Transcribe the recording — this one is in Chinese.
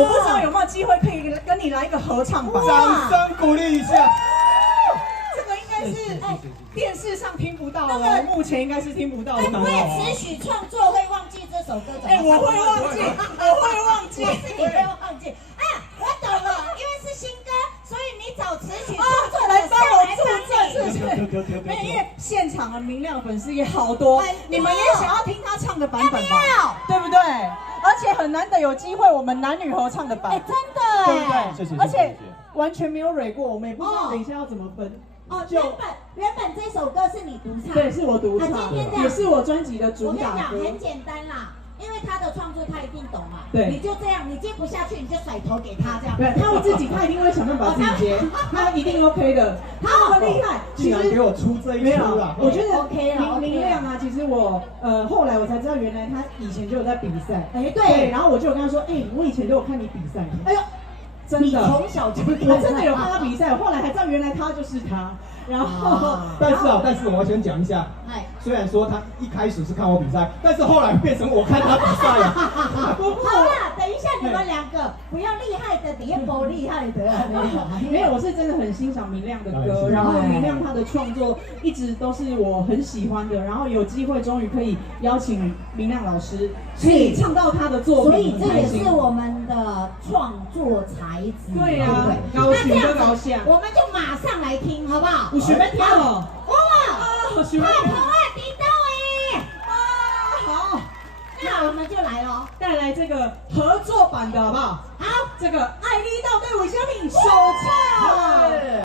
我不知道有没有机会可以跟你来一个合唱版，掌声鼓励一下。这个应该是电视上听不到哦，目前应该是听不到的。会不会词曲创作会忘记这首歌？我会忘记，我会忘记，是你会忘记啊！我懂了，因为是新歌，所以你找词曲创作来帮我助阵，是不是？没有，因为现场的明亮粉丝也好多，你们也想要听他唱的版本吧？对不对？而且很难得有机会，我们男女合唱的版，真的，对不对？谢谢，而且完全没有蕊过，我们也不知道等一下要怎么分。哦，原本这首歌是你独唱，对，是我独唱，也是我专辑的主打歌。我跟你讲，很简单啦。因为他的创作他一定懂嘛，对，你就这样，你接不下去你就甩头给他这样，对，他会自己，他一定会想办法自己接，他一定 OK 的，他很厉害。竟然给我出这一出啊！我觉得 OK 了，明亮啊，其实我后来我才知道，原来他以前就有在比赛，对，然后我就有跟他说，我以前都有看你比赛，哎呦，真的，你从小就我真的有看他比赛，后来才知道原来他就是他。然后，但是我先讲一下，虽然说他一开始是看我比赛，但是后来变成我看他比赛呀。好啦，等一下你们两个不要厉害的叠不厉害的，没有，我是真的很欣赏明亮的歌，然后明亮他的创作一直都是我很喜欢的，然后有机会终于可以邀请明亮老师，可以唱到他的作品，所以这也是我们的创作才子。对呀，高兴就高兴，我们就马上来听，好不好？有想要听哦。哇，想要听。听到哎。好，那我们就来咯，带来这个合作版的好不好？好，这个爱你到底为什么首唱。